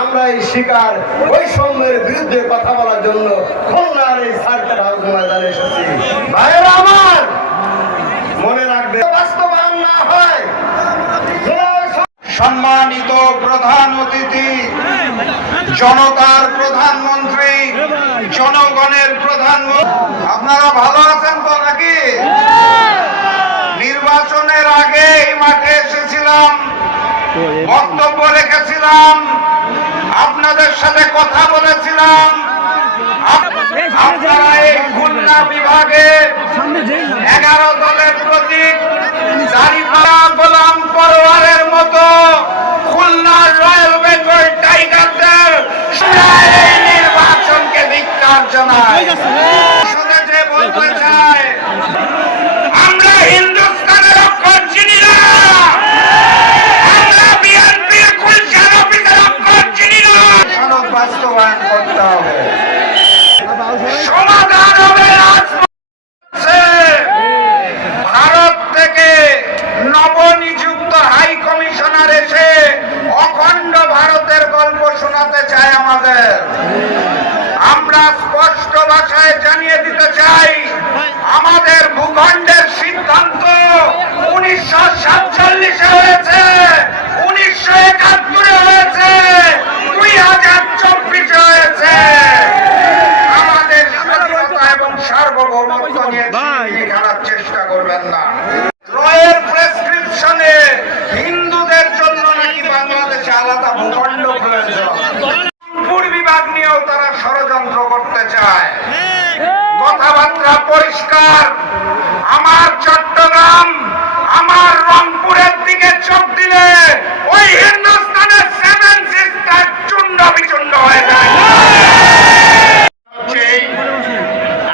আমরা এই শিকার বৈষম্যের বিরুদ্ধে কথা বলার জন্য খুলনার এই সার্কেল হাউস ময়দানে এসেছি। ভাইয়েরা আমার, মনে রাখবে বাস্তবায়ন না হয়। সম্মানিত প্রধান অতিথি, জনতার প্রধানমন্ত্রী, জনগণের প্রধানমন্ত্রী, আপনারা ভালো আছেন তো নাকি? নির্বাচনের আগে এই মাঠে এসেছিলাম, বক্তব্য রেখেছিলাম, আপনাদের সাথে কথা বলেছিলাম। আপনারা এই খুলনা বিভাগে 11 দলের প্রতীক দাঁড়িপাল্লা গোলাম পরোয়ারের মতো খুলনার রয়্যাল বেঙ্গল টাইগারদের নির্বাচনকে ধিক্কার জানায়। শুনে যে বলতে চায়, আমরা হিন্দুস্তানের অক্ষর চিনি না, আমরা বিএনপির গুলশান অফিসের অক্ষর চিনি না। সনদ বাস্তবায়ন করতে হবে, সমাধান হবে। ভারত থেকে নবনিযুক্ত হাই কমিশনার এসে অখণ্ড ভারতের গল্প শোনাতে চায় আমাদের। আমরা স্পষ্ট ভাষায় জানিয়ে দিতে চাই, আমাদের ভূখণ্ডের সিদ্ধান্ত 1947-এ হয়েছে, 1971-এ হয়েছে, 2024-এ হয়েছে। আমাদের স্বাধীনতা এবং সার্বভৌমত্ব নিয়ে খেলার চেষ্টা করবেন না। রয়ের প্রেসক্রিপশনে হিন্দুদের জন্য নাকি বাংলাদেশে আলাদা ভূখণ্ড প্রয়োজন। বিভাগ নিয়েও তারা ষড়যন্ত্র করতে চায়। কথাবার্তা পরিষ্কার, আমার চট্টগ্রাম, আমার রংপুরের দিকে চোখ দিলে ওই হিন্দুস্তানের 7 সিস্টার চূর্ণ বিচূর্ণ হয়ে যায়।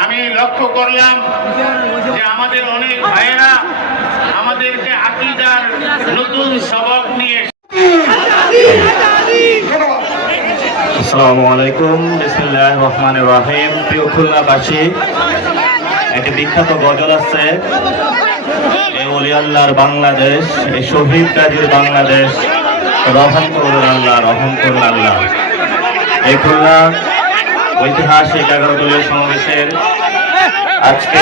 আমি লক্ষ্য করলাম যে আমাদের অনেক ভাইয়েরা আমাদেরকে আকীদার নতুন সবক নিয়ে। আসসালামু আলাইকুম, বিসমিল্লাহির রহমানির রহিম। প্রিয় খুলনাবাসী, একটি বিখ্যাত গজল আছে, এই ওলি আল্লাহর বাংলাদেশ, এই শহীদ গাজীর বাংলাদেশ, রহম করুন আল্লাহ, রহম করুন আল্লাহ। এই খুলনা ঐতিহাসিক 11 দলীয় সমাবেশের আজকে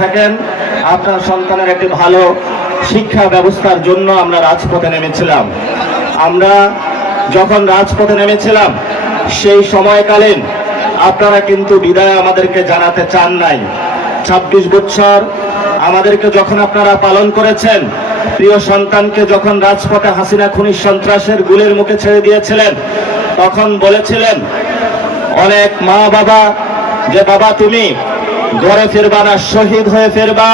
থাকেন আপনার সন্তানের একটি ভালো শিক্ষা ব্যবস্থার জন্য আমরা রাজপথে নেমেছিলাম। আমরা যখন রাজপথে নেমেছিলাম সেই সময়কালীন আপনারা কিন্তু বিদায় আমাদেরকে জানাতে চান নাই। 26 বছর আমাদেরকে যখন আপনারা পালন করেছেন, প্রিয় সন্তানকে যখন রাজপথে হাসিনা খুনি সন্ত্রাসের গুলির মুখে ছেড়ে দিয়েছিলেন, তখন বলেছিলেন অনেক মা বাবা যে বাবা তুমি ঘরে ফিরবা না, শহীদ হয়ে ফিরবা,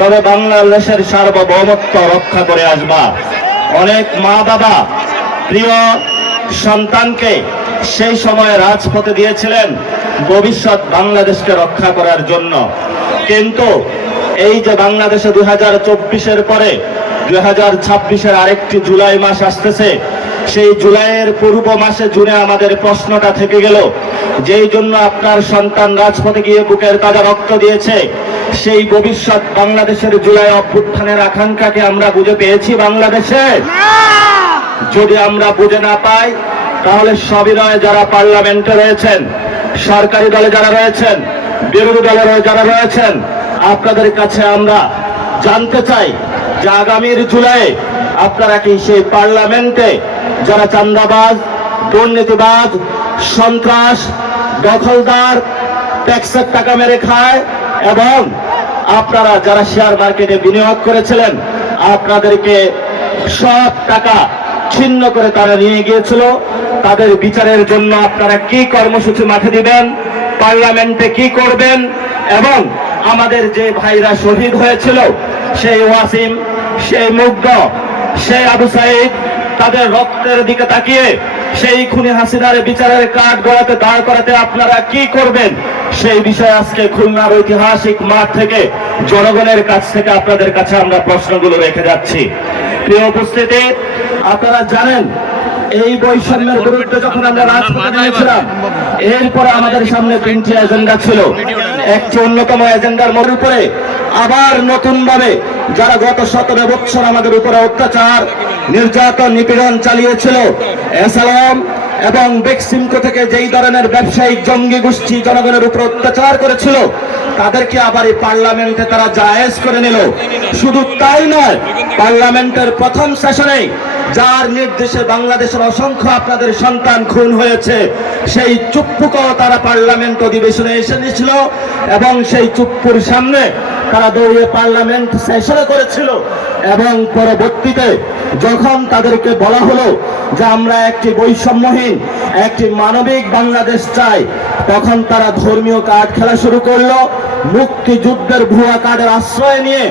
তবে বাংলাদেশের সার্বভৌমত্ব রক্ষা করে আসবা। অনেক মা বাবা প্রিয় সন্তানকে সেই সময় রাজপথে দিয়েছিলেন ভবিষ্যৎ বাংলাদেশকে রক্ষা করার জন্য। কিন্তু এই যে বাংলাদেশে 2024-এর পরে 2026-এর আরেকটি জুলাই মাস আসতেছে, সেই জুলাইয়ের পূর্ব মাসে জুনে আমাদের প্রশ্নটা থেকে গেল, যেই জন্য আপনার সন্তান রাজপথে গিয়ে বুকের তাজা রক্ত দিয়েছে, সেই ভবিষ্যৎ বাংলাদেশের জুলাই অভ্যুত্থানের আকাঙ্ক্ষাকে আমরা বুঝে পেয়েছি বাংলাদেশে? যদি আমরা বুঝে না পাই, তাহলে সবিনয়ে যারা পার্লামেন্টে রয়েছেন, সরকারি দলে যারা রয়েছেন, বিরোধী দলে যারা রয়েছেন, আপনাদের কাছে আমরা জানতে চাই যে আগামীর জুলাই আপনারা কি সেই পার্লামেন্টে যারা চাঁদাবাজ, দুর্নীতিবাজ, সন্ত্রাস, দখলদার, ট্যাক্সের টাকা মেরে খায় এবং আপনারা যারা শেয়ার মার্কেটে বিনিয়োগ করেছিলেন আপনাদেরকে সব টাকা ছিন্ন করে তারা নিয়ে গিয়েছিল, তাদের বিচারের জন্য আপনারা কি কর্মসূচি মাঠে দিবেন, পার্লামেন্টে কি করবেন এবং আমাদের যে ভাইরা শহীদ হয়েছিল সেই ওয়াসিম, সেই মুগ্ধ, সেই আবু সাইদ, তাদের রক্তের দিকে তাকিয়ে সেই খুনি হাসিনার বিচারের কাঠ গড়াতে দাঁড় করাতে আপনারা কি করবেন সেই বিষয়ে আজকে খুলনার ঐতিহাসিক মাঠ থেকে জনগণের কাছ থেকে আপনাদের কাছে আমরা প্রশ্নগুলো রেখে যাচ্ছি। প্রিয় উপস্থিতি, আপনারা জানেন এই বৈষম্যের বিরুদ্ধে যখন আমরা রাজপথে নেমেছিলাম এরপরে আমাদের সামনে 3টি এজেন্ডা ছিল। একটি অন্যতম এজেন্ডার মোড় উপরে আবার নতুন ভাবে যারা গত 17 বছর আমাদের উপরে অত্যাচার, নির্যাতন, নিপীড়ন চালিয়েছিল, এসালাম এবং বেক্সিমকো থেকে যেই ধরনের ব্যবসায়িক জঙ্গি গোষ্ঠী জনগণের উপর অত্যাচার করেছিল তাদেরকে আবার এই পার্লামেন্টে তারা জায়েজ করে নিল। শুধু তাই নয়, পার্লামেন্টের প্রথম সেশনে যার নির্দেশে বাংলাদেশের অসংখ্য আপনাদের সন্তান খুন হয়েছে সেই চুপ্পুকেও তারা পার্লামেন্ট অধিবেশনে এসে নিয়েছিল এবং সেই চুপ্পুর সামনে তারা দৌড়িয়ে পার্লামেন্ট সেশনে করেছিল এবং পরবর্তীতে যখন তাদেরকে বলা হলো যে আমরা একটি বৈষম্যহীন, একটি মানবিক বাংলাদেশ চাই, তখন তারা ধর্মীয় কার্ড খেলা শুরু করলো। মুক্তিযুদ্ধের ভুয়া কার্ডের আশ্রয় নিয়ে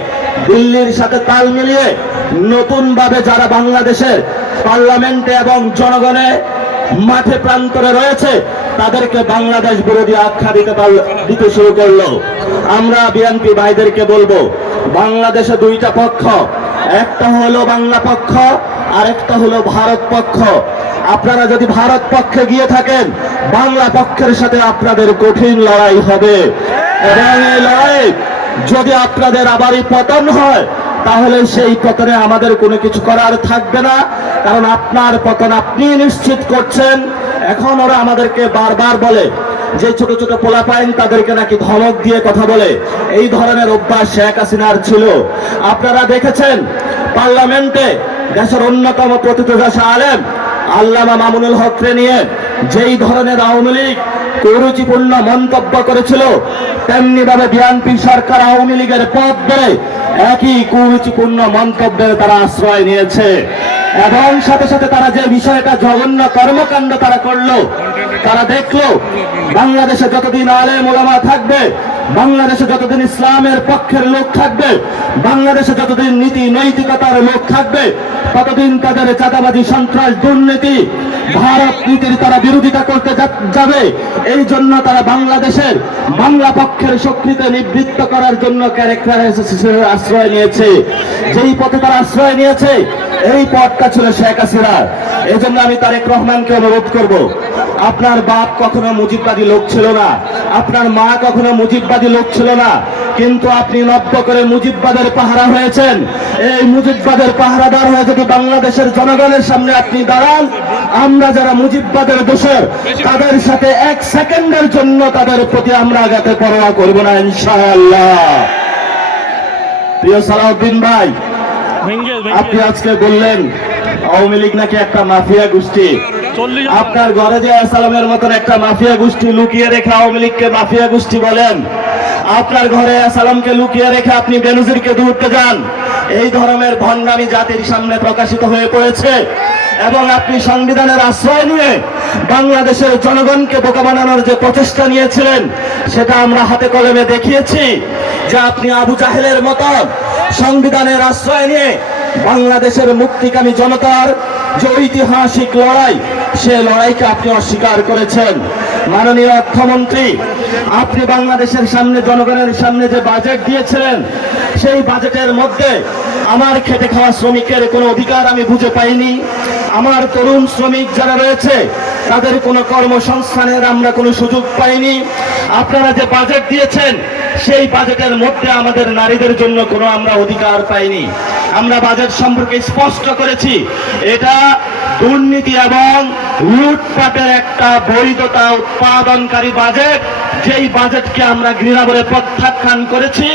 দিল্লির সাথে তাল মিলিয়ে নতুন ভাবে যারা বাংলাদেশের পার্লামেন্টে এবং জনগণে মাঠে প্রান্তরে রয়েছে তাদেরকে বাংলাদেশ বিরোধী আখ্যা দিতে শুরু করলো। আমরা বিএনপি ভাইদেরকে বলবো, বাংলাদেশে 2টা পক্ষ, একটা হলো বাংলা পক্ষ আর একটা হলো ভারত পক্ষ। আপনারা যদি ভারত পক্ষে গিয়ে থাকেন বাংলা পক্ষের সাথে আপনাদের কঠিন লড়াই হবে এবং এই লড়াই যদি আপনাদের আবারই পতন হয় তাহলে সেই পতনে আমাদের কোনো কিছু করার থাকবে না, কারণ আপনার পতন আপনি নিশ্চিত করছেন। এখন ওরা আমাদেরকে বারবার বলে যে ছোট ছোট পোলাপাইন তাদেরকে নাকি ধমক দিয়ে কথা বলে, এই ধরনের অভ্যাস শেখ হাসিনার ছিল। আপনারা দেখেছেন পার্লামেন্টে দেশের অন্যতম প্রতিষ্ঠা আলেম আল্লামা মামুনুল হককে নিয়ে যেই ধরনের আওয়ামী লীগ কুরুচিপূর্ণ মন্তব্য করেছিল তেমনি ভাবে বিএনপি সরকার আওয়ামী লীগের পথ ধরে একই কুরুচিপূর্ণ মন্তব্যের তারা আশ্রয় নিয়েছে এবং সাথে সাথে তারা যে বিষয়টা জঘন্য কর্মকাণ্ড তারা করলো, তারা দেখলো বাংলাদেশে যতদিন আলেম ওলামা থাকবে, বাংলাদেশে যতদিন ইসলামের পক্ষের লোক থাকবে, বাংলাদেশে যতদিন নীতি নৈতিকতার লোক থাকবে, ততদিন তাদের চাঁদাবাজি, সন্ত্রাস, দুর্নীতি, ভারত নীতির তারা বিরোধিতা করতে যাবে। এই জন্য তারা বাংলাদেশের বাংলা পক্ষের শক্তিতে নিবৃত্ত করার জন্য ক্যারেক্টার আশ্রয় নিয়েছে। যেই পথে তারা আশ্রয় নিয়েছে এই পথটা ছিল শেখ হাসিনার। এই জন্য আমি তারেক রহমানকে অনুরোধ করব, আপনার বাপ কখনো মুজিববাদী লোক ছিল না, আপনার মা কখনো মুজিববাদী লোক ছিল না, কিন্তু আপনি নব্য করে মুজিববাদের পাহারা হয়েছেন। এই মুজিববাদের পাহারাদার হয়ে যদি বাংলাদেশের জনগণের সামনে আপনি দাঁড়ান, আমরা যারা মুজিববাদের দোষর তাদের সাথে 1 সেকেন্ডের জন্য তাদের প্রতি আমরা আঘাতে পরোয়া করব না ইনশাআল্লাহ। প্রিয় সালাউদ্দিন ভাই, আপনি আজকে বললেন আওয়ামী লীগ নাকি একটা মাফিয়া গোষ্ঠী। আপনার ঘরে যে আসালামের মতন একটা মাফিয়া গোষ্ঠী লুকিয়ে রেখে আওয়ামী লীগকে মাফিয়া গোষ্ঠী বলেন, আপনার ঘরে আসালামকে লুকিয়ে রেখে আপনি বেনজিরকে ধরতে যান। এই ধরনের ভণ্ডামি জাতির সামনে প্রকাশিত হয়ে পড়েছে এবং আপনি সংবিধানের আশ্রয় নিয়ে বাংলাদেশের জনগণকে বোকা বানানোর যে প্রচেষ্টা নিয়েছিলেন সেটা আমরা হাতে কলমে দেখিয়েছি যে আপনি আবু জাহেলের মতন সংবিধানের আশ্রয় নিয়ে বাংলাদেশের মুক্তিকামী জনতার যে ঐতিহাসিক লড়াই, সে লড়াইকে আপনি অস্বীকার করেছেন। মাননীয় অর্থমন্ত্রী, আপনি বাংলাদেশের সামনে, জনগণের সামনে যে বাজেট দিয়েছিলেন সেই বাজেটের মধ্যে আমার খেটে খাওয়া শ্রমিকের কোনো অধিকার আমি বুঝে পাইনি। আমার তরুণ শ্রমিক যারা রয়েছে তাদের কোনো কর্মসংস্থানের আমরা কোনো সুযোগ পাইনি। আপনারা যে বাজেট দিয়েছেন সেই বাজেটের মধ্যে আমাদের নারীদের জন্য কোনো আমরা অধিকার পাইনি। আমরা বাজেট সম্পর্কে স্পষ্ট করেছি, এটা দুর্নীতি এবং লুটপাটের একটা বৈধতা উৎপাদনকারী বাজেট, যেই বাজেটকে আমরা ঘৃণা বলে প্রত্যাখ্যান করেছি।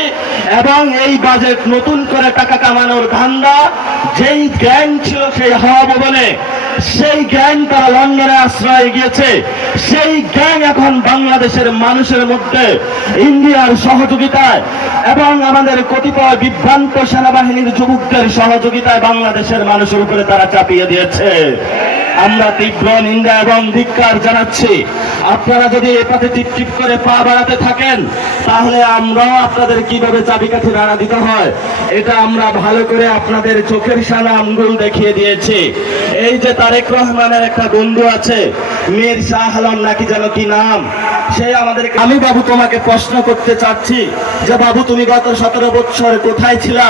এবং এই বাজেট নতুন করে টাকা কামানোর ধান্দা, যেই গ্যাং ছিল সেই হাওয়া ভবনে, সেই গ্যাং তারা লন্ডনে আশ্রয় গিয়েছে, সেই গ্যাং এখন বাংলাদেশের মানুষের মধ্যে ইন্ডিয়ার সহযোগিতায় এবং আমাদের কতিপয় বিভ্রান্ত সেনাবাহিনীর যুবকদের সহযোগিতায় বাংলাদেশের মানুষের উপরে তারা চাপিয়ে দিয়েছে। আমরা তীব্র নিন্দা এবং ধিক্কার জানাচ্ছি। আপনারা যদি এ পথে টিপ করে পা বাড়াতে থাকেন, তাহলে আমরাও আপনাদের কিভাবে চাবিকাঠি নাড়া দিতে হয় এটা আমরা ভালো করে আপনাদের চোখের সামনে আঙ্গুল দেখিয়ে দিয়েছি। এই যে তারেক রহমানের একটা বন্ধু আছে, মীর শাহ আলম নাকি যেন কি নাম, সে আমাদেরকে, আমি বাবু তোমাকে প্রশ্ন করতে চাচ্ছি যে বাবু তুমি গত 17 বছর কোথায় ছিলা?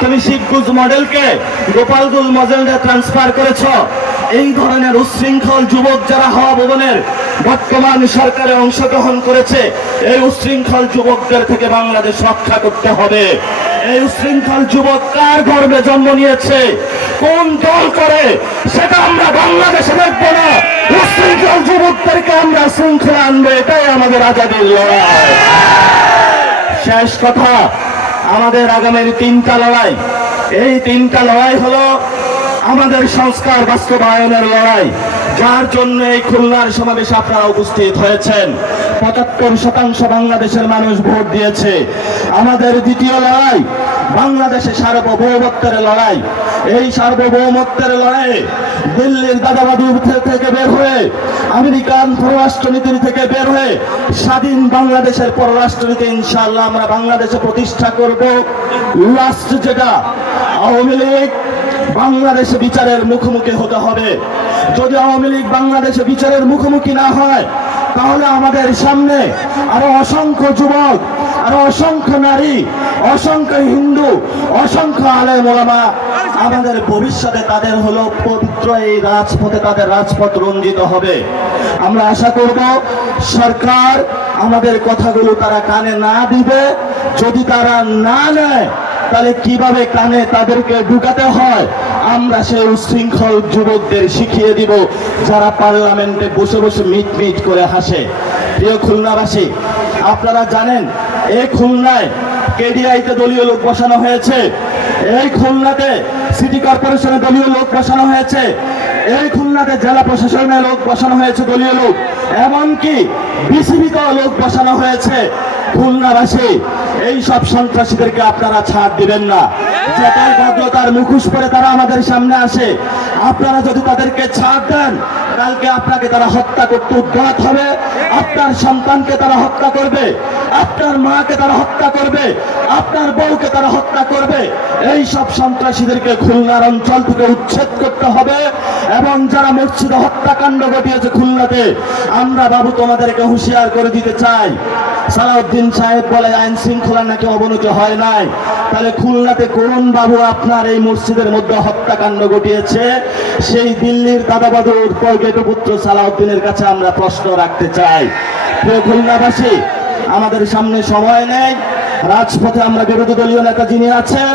তুমি শিবগুজ মডেলকে গোপালগুল মডেলে ট্রান্সফার করেছ। এই ধরনের উশৃঙ্খল যুবক যারা হাওয়া ভবনের বর্তমান সরকারে অংশগ্রহণ করেছে, এই উশৃঙ্খল যুবকদের থেকে বাংলাদেশ রক্ষা করতে হবে। এই উশৃঙ্খল যুবক কার গর্ভে জন্ম নিয়েছে, কোন দল করে, সেটা আমরা বাংলাদেশে দেখব না। উশৃঙ্খল যুবকদেরকে আমরা শৃঙ্খলা আনবো, এটাই আমাদের আজাদের লড়াই। শেষ কথা, আমাদের আগামীর 3টা লড়াই। এই 3টা লড়াই হলো আমাদের সংস্কার বাস্তবায়নের লড়াই, যার জন্য এই খুলনার সমাবেশে আপনারা উপস্থিত হয়েছেন। 75% বাংলাদেশের মানুষ ভোট দিয়েছে। আমাদের দ্বিতীয় লড়াই বাংলাদেশে সার্বভৌমত্বের লড়াই। এই সার্বভৌমত্বের লড়াইয়ে দিল্লির দাদাবাবু থেকে বের হয়ে, আমেরিকান পররাষ্ট্রনীতি থেকে বের হয়ে স্বাধীন বাংলাদেশের পররাষ্ট্রনীতি ইনশাআল্লাহ আমরা বাংলাদেশে প্রতিষ্ঠা করব। লাস্ট যেটা, আওয়ামী লীগ বাংলাদেশে বিচারের মুখোমুখি হতে হবে। যদি আওয়ামী লীগ বাংলাদেশে বিচারের মুখোমুখি না হয়, তাহলে আমাদের সামনে আরো অসংখ্য যুবক, আরো অসংখ্য নারী, অসংখ্য হিন্দু, অসংখ্য আলেম ওলামা, আমাদের ভবিষ্যতে তাদের হলো পবিত্র এই রাজপথে তাদের রাজপথ রঞ্জিত হবে। আমরা আশা করব সরকার আমাদের কথাগুলো তারা কানে না দিবে। যদি তারা না নেয়, তাহলে কিভাবে কানে তাদেরকে ঢুকাতে হয় আমরা সেই উশৃঙ্খল যুবকদের শিখিয়ে দিব, যারা পার্লামেন্টে বসে বসে মিট মিট করে হাসে। প্রিয় খুলনাবাসী, আপনারা জানেন এই খুলনায় কেডিআইতে দলীয় লোক বসানো হয়েছে, এই খুলনাতে সিটি কর্পোরেশনে দলীয় লোক বসানো হয়েছে, এই খুলনাতে জেলা প্রশাসনের লোক বসানো হয়েছে দলীয় লোক, এমনকি বিসিবিতেও লোক বসানো হয়েছে। খুলনাবাসী, এই সব সন্ত্রাসীদেরকে আপনারা ছাড় দিবেন না। যেটাই ভদ্রতার মুখোশ পরে তারা আমাদের সামনে আসে, আপনারা যদি তাদেরকে ছাড় দেন, কালকে আপনাকে তারা হত্যা করতে উদ্যত হবে, আপনার সন্তানকে তারা হত্যা করবে, আপনার মাকে তারা হত্যা করবে, আপনার বউকে তারা হত্যা করবে। এই সব সন্ত্রাসীদেরকে খুলনার অঞ্চল থেকে উচ্ছেদ করতে হবে। এবং যারা মসজিদে হত্যাকাণ্ড ঘটিয়েছে খুলনাতে, আমরা বাবু তোমাদেরকে হুঁশিয়ার করে দিতে চাই। সালাউদ্দিন সাহেব বলে আইন শৃঙ্খলার নাকি অবনতি হয় নাই, তাহলে খুলনাতে কোন বাবু আপনার এই মসজিদের মধ্যে হত্যাকাণ্ড ঘটিয়েছে? সেই দিল্লির দাদাবাবুর পৈগেট পুত্র সালাউদ্দিনের কাছে আমরা প্রশ্ন রাখতে চাই। প্রিয় খুলনাবাসী, আমাদের সামনে সময় নেই। রাজপথে আমরা বিরোধী দলীয় নেতা যিনি আছেন,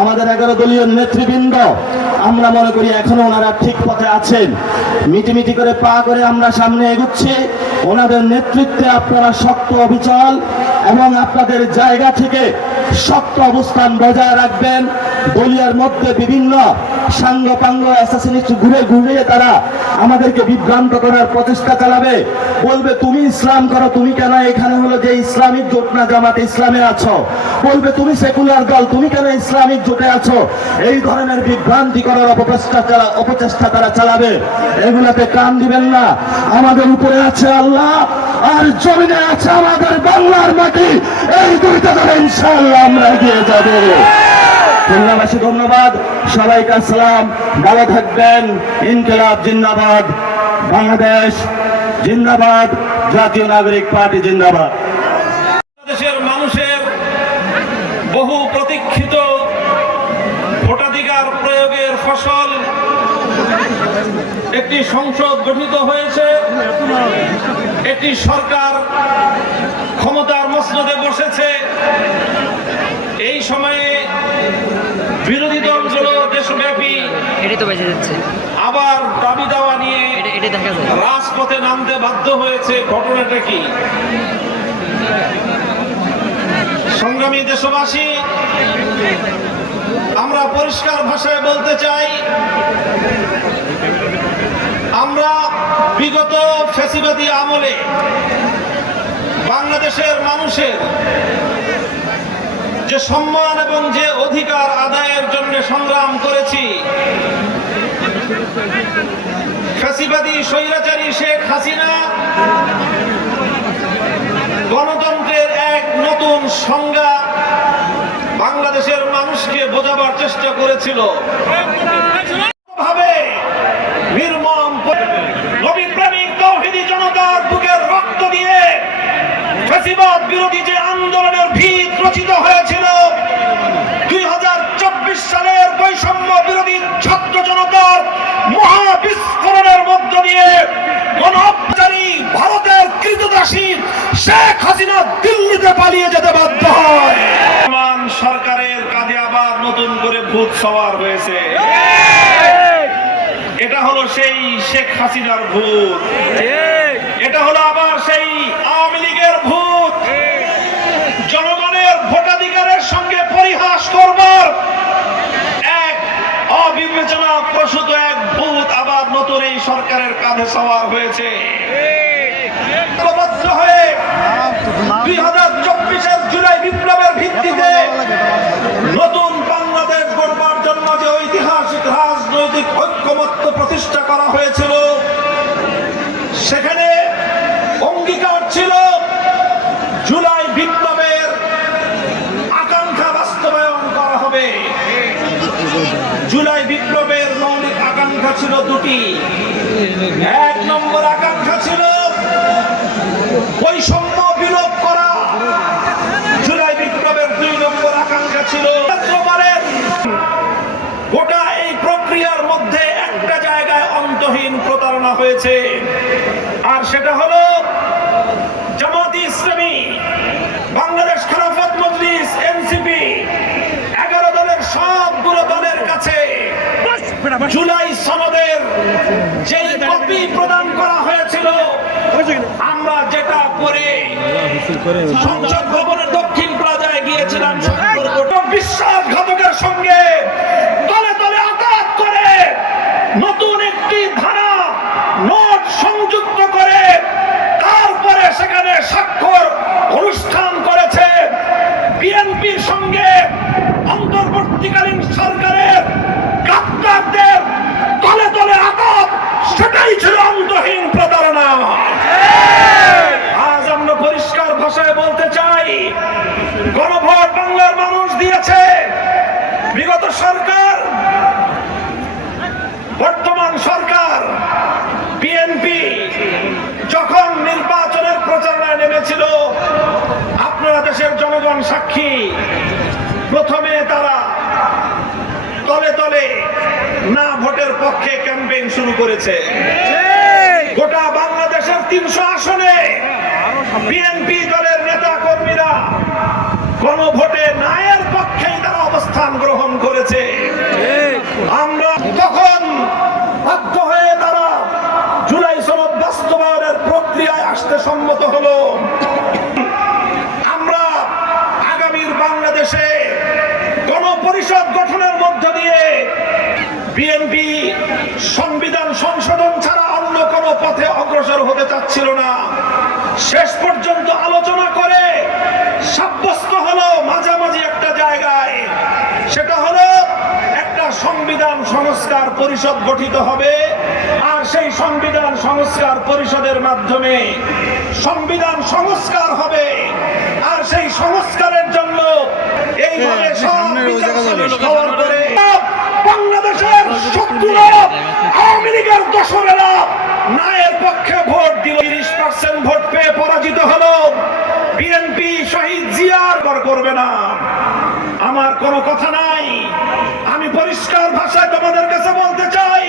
আমাদের 11 দলীয় নেতৃবৃন্দ, আমরা মনে করি এখনো ওনারা ঠিক পথে আছেন। মিটিমিটি করে পা করে আমরা সামনে এগুচ্ছি। ওনাদের নেতৃত্বে আপনারা শক্ত অবিচল এবং আপনাদের জায়গা থেকে শক্ত অবস্থান বজায় রাখবেন। দলীয়ের মধ্যে বিভিন্ন সাঙ্গপাঙ্গ অ্যাসাসিনিস্ট ঘুরে ঘুরিয়ে তারা আমাদেরকে বিভ্রান্ত করার প্রচেষ্টা চালাবে। বলবে তুমি ইসলাম করো, তুমি কেন এখানে হলো যে ইসলামিক জোট না জামাতে ইসলামে আছো? বলবে তুমি সেকুলার দল, তুমি কেন ইসলামিক জোটে আছো? এই ধরনের বিভ্রান্তি করার অপচেষ্টা তারা চালাবে। এগুলাতে কান দিবেন না। আমাদের উপরে আছে আল্লাহ, আর জমিনে আছে আমাদের বাংলার মাটি। এই দুইটা ধরে ইনশাআল্লাহ আমরা এগিয়ে যাব। খুলনাবাসী ধন্যবাদ, সবাইকে আসসালাম, ভালো থাকবেন। ইনকিলাব জিন্দাবাদ, বাংলাদেশ জিন্দাবাদ, জাতীয় নাগরিক পার্টি জিন্দাবাদ। দেশের মানুষের বহু প্রতীক্ষিত ভোটাধিকার প্রয়োগের ফসল একটি সংসদ গঠিত হয়েছে, একটি সরকার ক্ষমতার মসনদে বসেছে। এই সময়ে বিরোধী দলগুলো দেশব্যাপী এটাই তো বেঁচে যাচ্ছে, আবার দাবি দাওয়া নিয়ে এটাই দেখা যায়। রাজপথে নামতে বাধ্য হয়েছে। ঘটনাটা কি? সংগ্রামী দেশবাসী, আমরা পরিষ্কার ভাষায় বলতে চাই, আমরা বিগত ফ্যাসিবাদী আমলে বাংলাদেশের মানুষের যে সম্মান এবং যে অধিকার আদায়ের জন্য সংগ্রাম করেছি, ফ্যাসিবাদী স্বৈরাচারী শেখ হাসিনা গণতন্ত্রের এক নতুন সংজ্ঞা বাংলাদেশের মানুষকে বোঝাবার চেষ্টা করেছিল। ভাবে নির্মম নবীপ্রেমিক তৌহিদি জনতার বুকের রক্ত দিয়ে ফ্যাসিবাদ বিরোধী যে আন্দোলনের ভিত রচিত হয়েছিল, 2024 সালের বৈষম্য বিরোধী ছাত্র জনতার মহাবিস্ফোরণের মধ্য দিয়ে গণঅভ্যুত্থানী ভারতের কৃতদাসী শেখ হাসিনা দিল্লিতে পালিয়ে যেতে বাধ্য হয়। বর্তমান সরকারের কাঁধে আবার নতুন করে ভূত সওয়ার হয়েছে। এটা হলো সেই শেখ হাসিনার ভূত, এটা হলো আবার সেই আওয়ামী লীগের ভূত। জনগণের ভোটাধিকারের সঙ্গে পরিহাস করবার এক অবিবেচনা প্রসূত এক ভূত আবার নতুন এই সরকারের কাঁধে সওয়ার হয়েছে। ঐক্যবদ্ধ হয়ে 2024-এর জুলাই বিপ্লবের ভিত্তিতে নতুন বাংলাদেশ গড়বার জন্য যে ঐতিহাসিক রাজনৈতিক ঐক্যমত্য প্রতিষ্ঠা করা হয়েছিল, সেখানে অঙ্গীকার ছিল জুলাই বিপ্লবের আকাঙ্ক্ষা বাস্তবায়ন করা হবে। জুলাই বিপ্লবের মৌলিক আকাঙ্ক্ষা ছিল দুটি। এক নম্বর আকাঙ্ক্ষা ছিল বৈষম্য বিলোপ করা। জুলাই বিপ্লবের 2 নম্বর আকাঙ্ক্ষা ছিল গোটা এই প্রক্রিয়ার মধ্যে একটা জায়গায় অন্তহীন প্রতারণা হয়েছে, আর সেটা হলো জামাত ইসলামী, বাংলাদেশ খেলাফত মজলিস, এনসিপি, 11 দলের সবগুলো দলের কাছে জুলাই সনদের যে কপি প্রদান করা হয়েছিল, আমরা যেটা করে সংসদ ভবনের দক্ষিণ প্লাজায় গিয়েছিলাম, বিশ্বাসঘাতকের সঙ্গে দলে দলে আঘাত করে নতুন একটি ধারা নোট সংযুক্ত করে তারপরে সেখানে স্বাক্ষর অনুষ্ঠান করেছে বিএনপির সঙ্গে অন্তর্বর্তীকালীন সরকারের গাদ্দারদের দলে দলে আঘাত। সেটাই ছিল অন্তহীন প্রতারণা। আজ আমরা পরিষ্কার ভাষায় বলতে চাই, গণভোট বাংলার মানুষ দিয়েছে। বিগত সরকার, বর্তমান সরকার, বিএনপি যখন নির্বাচনের প্রচারণায় নেমেছিল, আপনারা দেশের জনগণ সাক্ষী, প্রথমে তারা তলে তলে না ভোটের পক্ষে ক্যাম্পেইন শুরু করেছে। গোটা বাংলাদেশের 300 আসনে বিএনপি দলের নেতা কর্মীরা গণভোটে নায়ের পক্ষেই তারা অবস্থান গ্রহণ করেছে। আমরা তখন বাধ্য হয়ে তারা জুলাই সনদ বাস্তবায়নের প্রক্রিয়ায় আসতে সম্মত হলো। আমরা আগামীর বাংলাদেশে গণপরিষদ গঠনের মধ্য দিয়ে বিএনপি সংবিধান সংশোধন ছাড়া অন্য কোনো পথে অগ্রসর হতে চাচ্ছিল না। শেষ পর্যন্ত আলোচনা করে সাব্যস্ত হলো মাঝামাঝি একটা জায়গায়, সেটা হলো একটা সংবিধান সংস্কার পরিষদ গঠিত হবে, আর সেই সংবিধান সংস্কার পরিষদের মাধ্যমে সংবিধান সংস্কার হবে, আর সেই সংস্কারের জন্য এইভাবে সব বিচারশালী খবর করে বাংলাদেশের শত্রুরা, আওয়ামী লীগের দোসরেরা নায়ের পক্ষে ভোট দিল। 30% ভোট পেয়ে পরাজিত হলো। বিএনপি শহীদ জিয়ার বার করবে না, আমার কোনো কথা নাই। আমি পরিষ্কার ভাষায় তোমাদের কাছে বলতে চাই,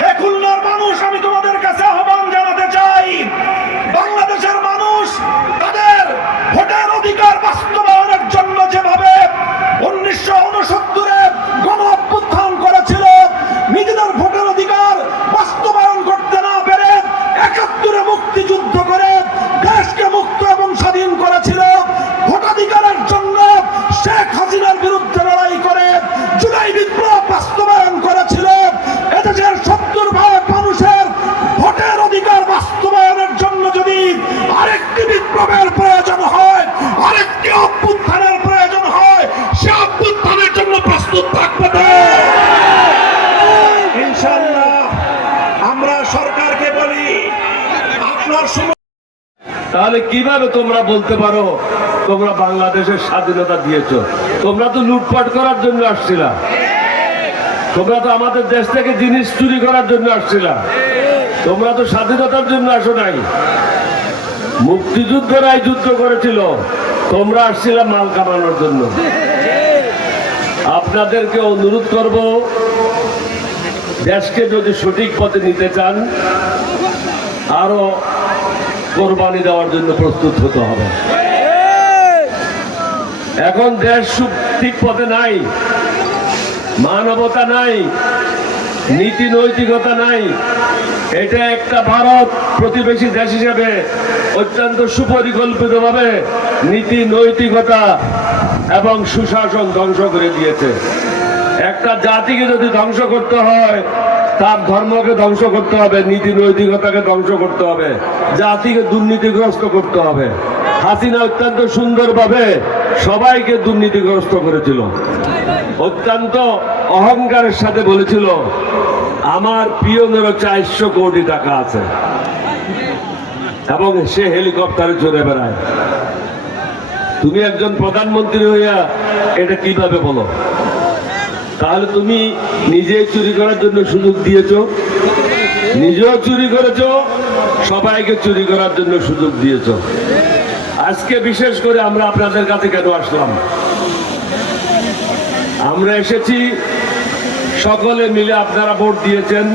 হে খুলনার মানুষ, আমি তোমাদের কাছে আহ্বান জানাতে চাই, বাংলাদেশের মানুষ তাদের ভোটের অধিকার বাস্তবায়নের জন্য যেভাবে 1969-এ তাহলে কিভাবে তোমরা বলতে পারো তোমরা বাংলাদেশের স্বাধীনতা দিয়েছো? তোমরা তো লুটপাট করার জন্য আসছিলা, তোমরা তো আমাদের দেশ থেকে জিনিস চুরি করার জন্য আসছিলা, তোমরা তো স্বাধীনতার জন্য আসো নাই। মুক্তিযুদ্ধরাই যুদ্ধ করেছিল, তোমরা আসছিলা মাল কামানোর জন্য। আপনাদেরকে অনুরোধ করব, দেশকে যদি সঠিক পথে নিতে চান আরো কোরবানি দেওয়ার জন্য প্রস্তুত হতে হবে। এখন দেশ ঠিক পথে নাই, মানবতা নাই, নীতি নৈতিকতা নাই। এটা একটা ভারত প্রতিবেশী দেশ হিসেবে অত্যন্ত সুপরিকল্পিতভাবে নীতি নৈতিকতা এবং সুশাসন ধ্বংস করে দিয়েছে। একটা জাতিকে যদি ধ্বংস করতে হয় তার ধর্মকে ধ্বংস করতে হবে, নীতি নৈতিকতাকে ধ্বংস করতে হবে, জাতিকে দুর্নীতিগ্রস্ত করতে হবে। হাসিনা অত্যন্ত সুন্দরভাবে সবাইকে দুর্নীতিগ্রস্ত করেছিল, অত্যন্ত অহংকারের সাথে বলেছিল আমার পিয়নেরও 400 কোটি টাকা আছে এবং সে হেলিকপ্টারে চড়ে বেড়ায়। তুমি একজন প্রধানমন্ত্রী হইয়া এটা কিভাবে বলো? তাহলে তুমি নিজেই চুরি করার জন্য সুযোগ দিয়েছো, নিজেও চুরি করেছো, সবাইকে চুরি করার জন্য সুযোগ দিয়েছো। আজকে বিশেষ করে আমরা আপনাদের কাছে কেন আসলাম? আমরা এসেছি সকলে মিলে, আপনারা ভোট দিয়েছেন,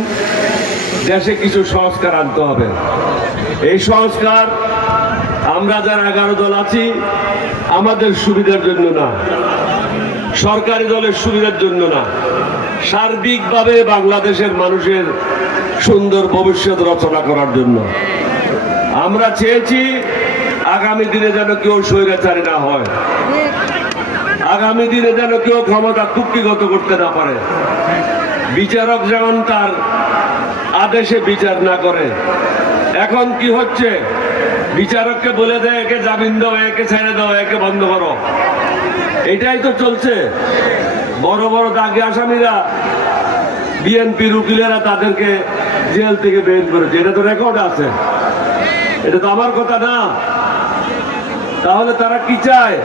দেশে কিছু সংস্কার আনতে হবে। এই সংস্কার আমরা যারা 11 দল আছি আমাদের সুবিধার জন্য না, সরকারি দলের সুবিধার জন্য না, সার্বিকভাবে বাংলাদেশের মানুষের সুন্দর ভবিষ্যৎ রচনা করার জন্য। আমরা চেয়েছি আগামী দিনে যেন কেউ স্বৈরাচারী না হয়, আগামী দিনে যেন কেউ ক্ষমতা কুক্ষিগত করতে না পারে, বিচারক যেমন তার আদেশে বিচার না করে। এখন কি হচ্ছে? বিচারককে বলে দেয় একে জামিন দাও, একে ছেড়ে দাও, একে বন্ধ করো। এটাই তো চলছে। বড় বড় দাগি আসামিরা, বিএনপির উকিলেরা তাদেরকে জেল থেকে বের করেছে, এটা তো রেকর্ড আছে, এটা তো আমার কথা না। তাহলে তারা কি চায়?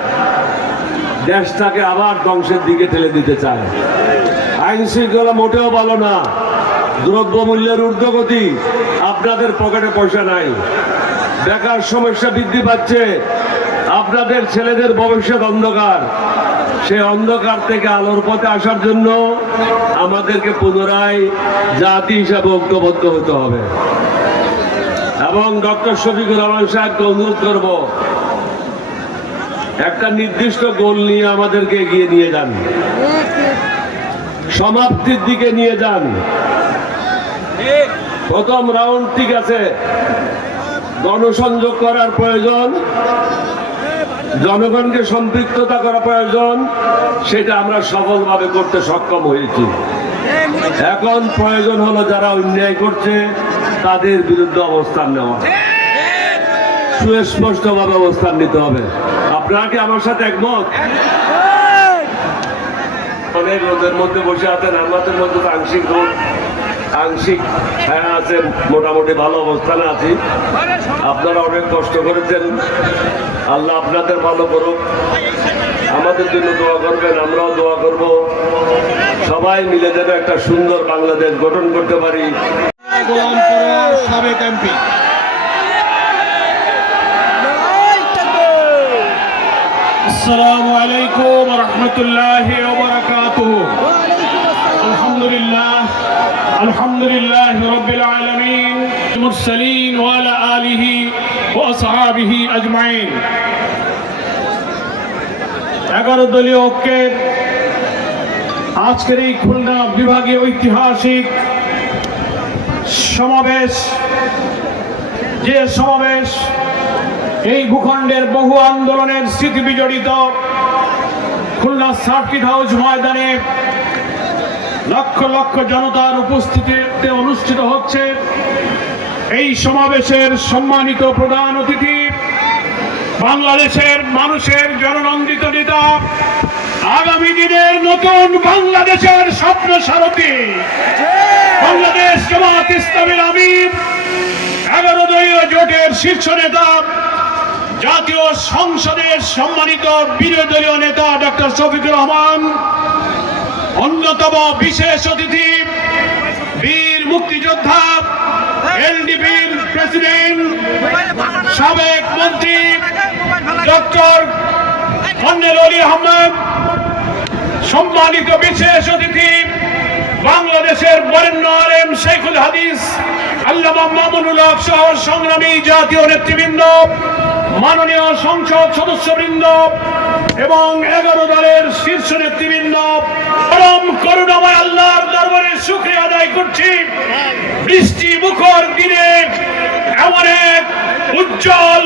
দেশটাকে আবার ধ্বংসের দিকে ঠেলে দিতে চায়। আইন শৃঙ্খলা মোটেও ভালো না, দ্রব্য মূল্যের ঊর্ধ্বগতি, আপনাদের পকেটে পয়সা নাই, বেকার সমস্যা বৃদ্ধি পাচ্ছে, আপনাদের ছেলেদের ভবিষ্যৎ অন্ধকার। সেই অন্ধকার থেকে আলোর পথে আসার জন্য আমাদেরকে পুনরায় জাতি হিসাবে ঐক্যবদ্ধ হতে হবে। এবং ডক্টর শফিকুর রহমান সাহেবকে অনুরোধ করব, একটা নির্দিষ্ট গোল নিয়ে আমাদেরকে এগিয়ে নিয়ে যান, সমাপ্তির দিকে নিয়ে যান। প্রথম রাউন্ড ঠিক আছে, গণসংযোগ করার প্রয়োজন, জনগণকে সম্পৃক্ততা করা প্রয়োজন, সেটা আমরা সফলভাবে করতে সক্ষম হয়েছি। এখন প্রয়োজন হলো যারা অন্যায় করছে তাদের বিরুদ্ধে অবস্থান নেওয়া, সুস্পষ্টভাবে অবস্থান নিতে হবে। আপনারা কি আমার সাথে একমত? অনেক রোদের মধ্যে বসে আছেন, আমাদের মধ্যে আংশিক রোদ, আংশিক ছায়া আছে, মোটামুটি ভালো অবস্থানে আছি। আপনারা অনেক কষ্ট করেছেন, আল্লাহ আপনাদের ভালো করুক। আমাদের জন্য দোয়া করবেন, আমরাও দোয়া করব। সবাই মিলে যেন একটা সুন্দর বাংলাদেশ গঠন করতে পারি। সাবেক এমপি আসসালামু আলাইকুম ওয়া রাহমাতুল্লাহি ওয়া বারাকাতুহু। আলহামদুলিল্লাহ রাব্বিল আলামিন মুরসালিন ওয়া আলা আলিহি ওয়া আসহাবিহি আজমাইন। 11 দলীয় ঐক্যের আজকের এই খুলনা বিভাগীয় ঐতিহাসিক সমাবেশ, যে সমাবেশ এই ভূখণ্ডের বহু আন্দোলনের স্মৃতি বিজড়িত খুলনা সার্কিট হাউস ময়দানে লক্ষ লক্ষ জনতার উপস্থিতিতে অনুষ্ঠিত হচ্ছে। এই সমাবেশের সম্মানিত প্রধান অতিথি, বাংলাদেশের মানুষের জননন্দিত নেতা, আগামী দিনের নতুন বাংলাদেশের স্বপ্ন সারথী, বাংলাদেশ জামাত ইসলামীর আমির, 11 দলীয় জোটের শীর্ষ নেতা জাতীয় সংসদের সম্মানিত বিরোধী দলীয় নেতা ডক্টর শফিকুর রহমান, অন্যতম বিশেষ অতিথি বীর মুক্তিযোদ্ধা এলডিপির প্রেসিডেন্ট সাবেক মন্ত্রী ডক্টর কর্নেল অলি আহমেদ, সম্মানিত বিশেষ অতিথি বাংলাদেশের বরেণ্য আলেম শেখুল হাদিস আল্লামা মামুনুল হক সহ সংগ্রামী জাতীয় নেতৃবৃন্দ, মাননীয় সংসদ সদস্যবৃন্দ এবং 11 দলের শীর্ষ নেতৃবৃন্দ, পরম করুণাময় আল্লাহর দরবারে শুকরিয়া আদায় করছি। বৃষ্টি মুখর দিনে এমন এক উজ্জ্বল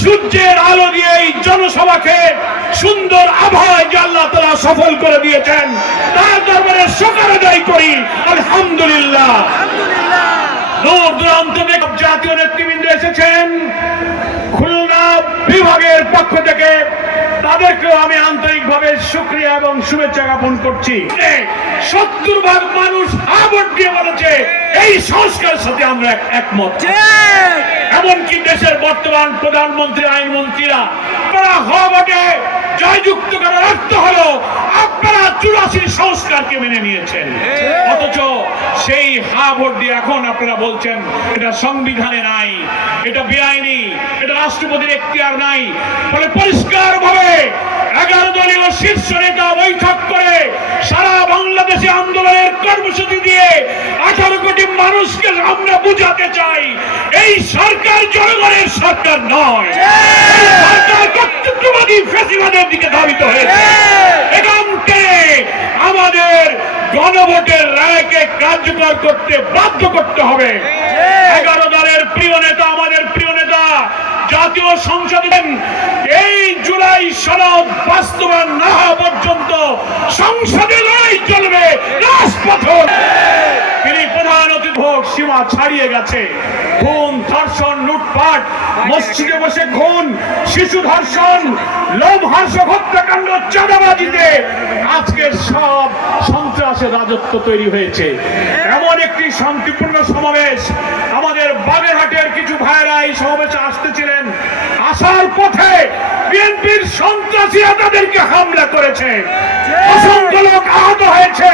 সূর্যের আলো দিয়ে এই জনসভাকে সুন্দর আবহাওয়ায় যে আল্লাহ তাআলা সফল করে দিয়েছেন, তার দরবারে শুকর আদায় করি আলহামদুলিল্লাহ। দূর দূরান্ত থেকে জাতীয় নেতৃবৃন্দ এসেছেন খুলনা বিভাগের পক্ষ থেকে, তাদেরকেও আমি আন্তরিকভাবে শুকরিয়া এবং শুভেচ্ছা জ্ঞাপন করছি। 70% মানুষ ভোট দিয়ে বলেছে এই সংস্কারের সাথে আমরা একমত। এমনকি দেশের বর্তমান প্রধানমন্ত্রী, আইনমন্ত্রীরা তারা ভোটে জয়যুক্ত করার অর্থ হলো আপনারা 84 সংস্কারকে মেনে নিয়েছেন, অথচ সেই ভোট দিয়ে এখন আপনারা বলছেন এটা সংবিধানে নাই, এটা বেআইনি, এটা রাষ্ট্রপতির এখতিয়ার নাই। ফলে পরিষ্কার ভাবে 11 দলীয় শীর্ষ নেতা বৈঠক করে সারা বাংলাদেশে আন্দোলনের কর্মসূচি দিয়ে 18 কোটি মানুষকে আমরা বুঝাতে চাই এই সরকার জনগণের সরকার নয়, এই সরকার কর্তৃত্ববাদী ফ্যাসিবাদের দিকে ধাবিত হয়েছে। এখানকে আমাদের গণভোটের রায়কে কার্যকর করতে বাধ্য করতে হবে। 11 দলের প্রিয় নেতা, আমাদের প্রিয় নেতা জাতীয় সংসদের এই জুলাই সনদ বাস্তবায়ন না হওয়া পর্যন্ত সংসদে লড়াই চলবে, রাজপথে। তিনি প্রধান অতিথি, ভোট সীমা ছাড়িয়ে গেছে। খুন, ধর্ষণ, লুটপাট, মসজিদে বসে খুন, শিশু ধর্ষণ, লোমহর্ষক হত্যাকাণ্ড, চাঁদাবাজিতে আজকে সব সন্ত্রাসের রাজত্ব তৈরি হয়েছে। এমন একটি শান্তিপূর্ণ সমাবেশ, আমাদের বাগেরহাটের কিছু ভাইরা এই সমাবেশে আসতেছিলেন, আসার পথে বিএনপির সন্ত্রাসীরা তাদেরকে হামলা করেছে, অসংখ্য লোক আহত হয়েছে,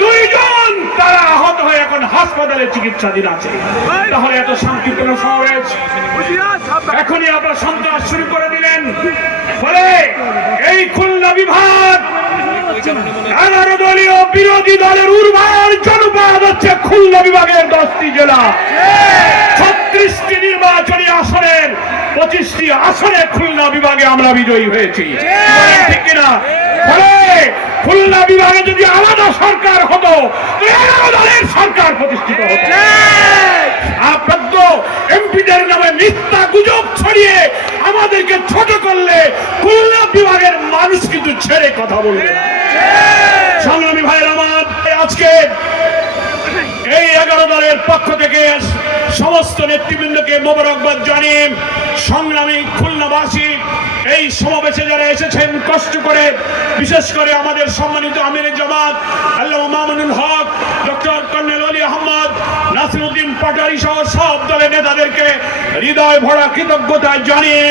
2 জন তারা আহত হয়ে এখন হাসপাতালে চিকিৎসাধীন আছে। তাহলে এত শান্তিপূর্ণ সমাবেশ এখনই আপনারা সন্ত্রাস শুরু করে দিলেন। ফলে এই খুলনা বিভাগ 11 দলীয় বিরোধী দলের উর্বর জনপদ হচ্ছে খুলনা বিভাগের 10টি জেলা, 36টি নির্বাচনী আসনের 25টি আসনে খুলনা বিভাগে আমরা বিজয়ী হয়েছি, ঠিক কিনা? ফলে খুলনা বিভাগে যদি আলাদা সরকার হতো, 11 দলের সরকার প্রতিষ্ঠিত হতো। আপনার তো এমপিদের নামে মিথ্যা গুজব ছড়িয়ে আমাদেরকে ছোট করলে খুলনা বিভাগের মানুষ কিন্তু ছেড়ে কথা বলবে না। সংগ্রামী ভাইয়ের আমার, আজকে এই 11 দলের পক্ষ থেকে সমস্ত নেতৃবৃন্দকে মোবারকবাদ জানিয়ে সংগ্রামী খুলনাবাসী এই সমাবেশে যারা এসেছেন কষ্ট করে, বিশেষ করে আমাদের সম্মানিত আমির জামাত আল্লামা মামুনুল হক, ডক্টর কর্নেল অলি আহমদ, নাসিরউদ্দিন পাটোয়ারি সহ সব দলের নেতাদেরকে হৃদয় ভরা কৃতজ্ঞতা জানিয়ে,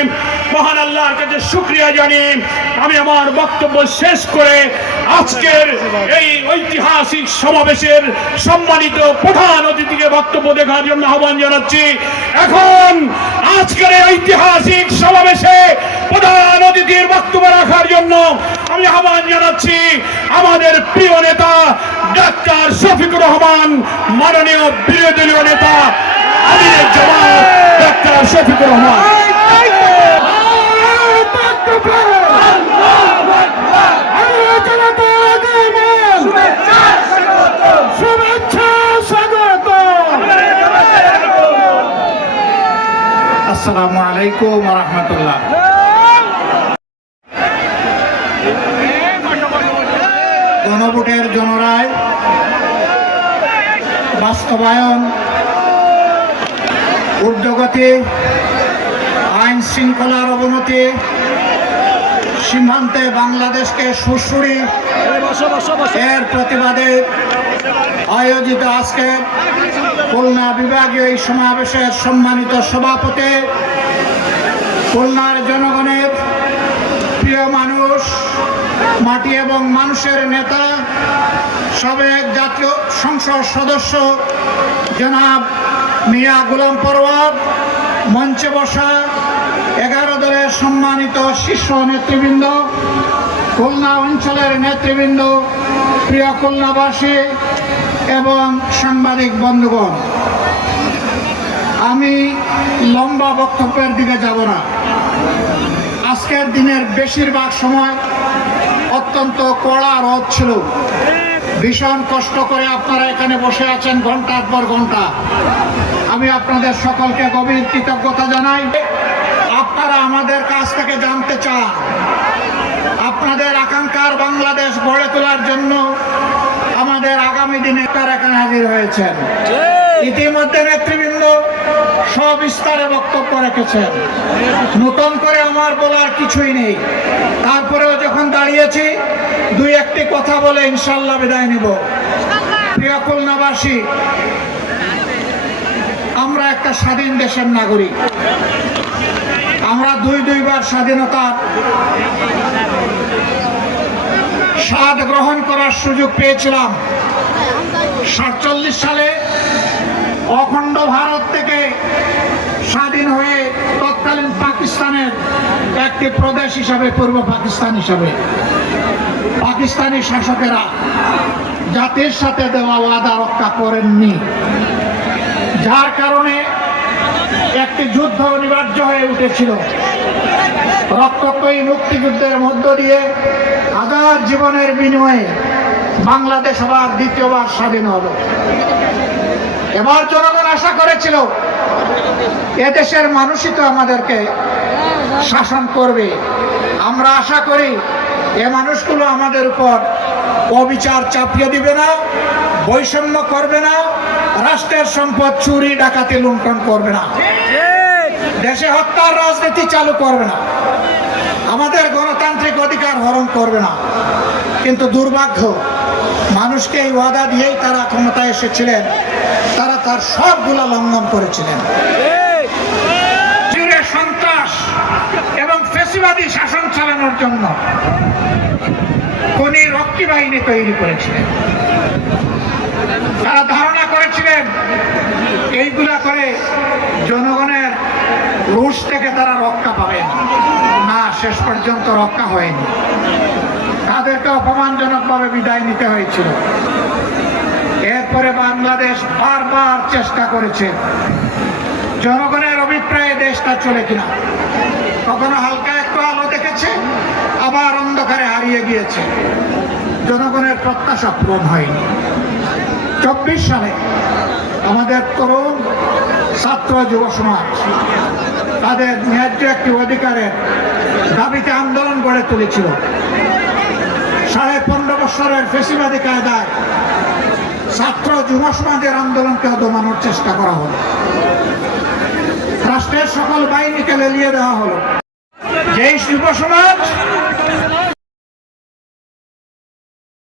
মহান আল্লাহর কাছে শুকরিয়া জানিয়ে আমি আমার বক্তব্য শেষ করে আজকের এই ঐতিহাসিক সমাবেশের সম্মানিত প্রধান অতিথিকে বক্তব্য দেখার জন্য আহ্বান জানাচ্ছি। এখন আজকের এই ঐতিহাসিক সমাবেশে প্রধান অতিথির বক্তব্য রাখার জন্য আমি আহ্বান জানাচ্ছি আমাদের প্রিয় নেতা ডাক্তার শফিকুর রহমান, মাননীয় বিরোধী দলীয় নেতা আমিরের জামাত ডাক্তার শফিকুর রহমান। আসসালামু আলাইকুম ওয়া রাহমাতুল্লাহ। গণভোটের জনরায় বাস্তবায়ন, ঊর্ধ্বগতি, আইন শৃঙ্খলার অবনতি, সীমান্তে বাংলাদেশকে সুরসুরি, এর প্রতিবাদে আয়োজিত আজকে খুলনা বিভাগীয় এই সমাবেশের সম্মানিত সভাপতি, খুলনার জনগণের প্রিয় মানুষ, মাটি এবং মানুষের নেতা, সাবেক জাতীয় সংসদ সদস্য জনাব মিয়া গোলাম পরওয়ার, মঞ্চে বসা 11 দলের সম্মানিত শীর্ষ নেতৃবৃন্দ, খুলনা অঞ্চলের নেতৃবৃন্দ, প্রিয় খুলনাবাসী এবং সাংবাদিক বন্ধুগণ, আমি লম্বা বক্তব্যের দিকে যাব না। আজকের দিনের বেশিরভাগ সময় অত্যন্ত কড়া রোদ ছিল। ভীষণ কষ্ট করে আপনারা এখানে বসে আছেন ঘন্টার পর ঘন্টা। আমি আপনাদের সকলকে গভীর কৃতজ্ঞতা জানাই। আপনারা আমাদের কাছ থেকে জানতে চান, আপনাদের আকাঙ্ক্ষার বাংলাদেশ গড়ে তোলার জন্য আমাদের আগামী দিনে তারা এখানে হাজির হয়েছেন। ইতিমধ্যে নেতৃবৃন্দ সবিস্তারে বক্তব্য রেখেছেন, নতুন করে আমার বলার কিছুই নেই। তারপরেও যখন দাঁড়িয়েছি, দুই একটি কথা বলে ইনশাল্লাহ বিদায় নিব। প্রিয় খুলনাবাসী, আমরা একটা স্বাধীন দেশের নাগরিক। আমরা দুইবার স্বাধীনতার স্বাদ গ্রহণ করার সুযোগ পেয়েছিলাম। 47 সালে অখণ্ড ভারত থেকে স্বাধীন হয়ে তৎকালীন পাকিস্তানের একটি প্রদেশ হিসাবে, পূর্ব পাকিস্তান হিসাবে, পাকিস্তানি শাসকেরা জাতির সাথে দেওয়া ওয়াদা রক্ষা করেননি, যার কারণে একটি যুদ্ধ অনিবার্য হয়ে উঠেছিল। রক্তক্ষয়ী মুক্তিযুদ্ধের মধ্য দিয়ে হাজার জীবনের বিনিময়ে বাংলাদেশ আবার দ্বিতীয়বার স্বাধীন হলো। এবার জনগণ আশা করেছিল এদেশের মানুষই তো আমাদেরকে শাসন করবে। আমরা আশা করি এ মানুষগুলো আমাদের উপর অবিচার চাপিয়ে দিবে না, বৈষম্য করবে না, রাষ্ট্রের সম্পদ চুরি ডাকাতি লুণ্ঠন করবে না, দেশে হত্যার রাজনীতি চালু করবে না, আমাদের গণতান্ত্রিক অধিকার হরণ করবে না। কিন্তু দুর্ভাগ্য, মানুষকে এই ওয়াদা দিয়েই তারা ক্ষমতায় এসেছিলেন, তারা তার সবগুলো লঙ্ঘন করেছিলেন। জুড়ে সন্ত্রাস এবং ফ্যাসিবাদী শাসন চালানোর জন্য খুনি রক্ষী বাহিনী তৈরি করেছিলেন। তারা ধারণা করেছিলেন এইগুলা করে জনগণের রুশ থেকে তারা রক্ষা পাবেন না। শেষ পর্যন্ত রক্ষা হয়নি, তাদেরকে অপমানজনকভাবে বিদায় নিতে হয়েছিল। এরপরে বাংলাদেশ বারবার চেষ্টা করেছে জনগণের অভিপ্রায়ে দেশটা চলে কিনা। কখনো হালকা একটু আলো দেখেছে, আবার অন্ধকারে হারিয়ে গিয়েছে। জনগণের প্রত্যাশা পূরণ হয়নি। 24 সালে আমাদের তরুণ ছাত্র যুব সমাজ তাদের ন্যায্য একটি অধিকারের দাবিতে আন্দোলন গড়ে তুলেছিল। 15.5 বছরের ফ্যাসিবাদী কায়দায় ছাত্র যুব সমাজের আন্দোলনকে দমানোর চেষ্টা করা হলো। রাষ্ট্রের সকল বাহিনীকে লেলিয়ে দেওয়া হলো। যেই যুব সমাজ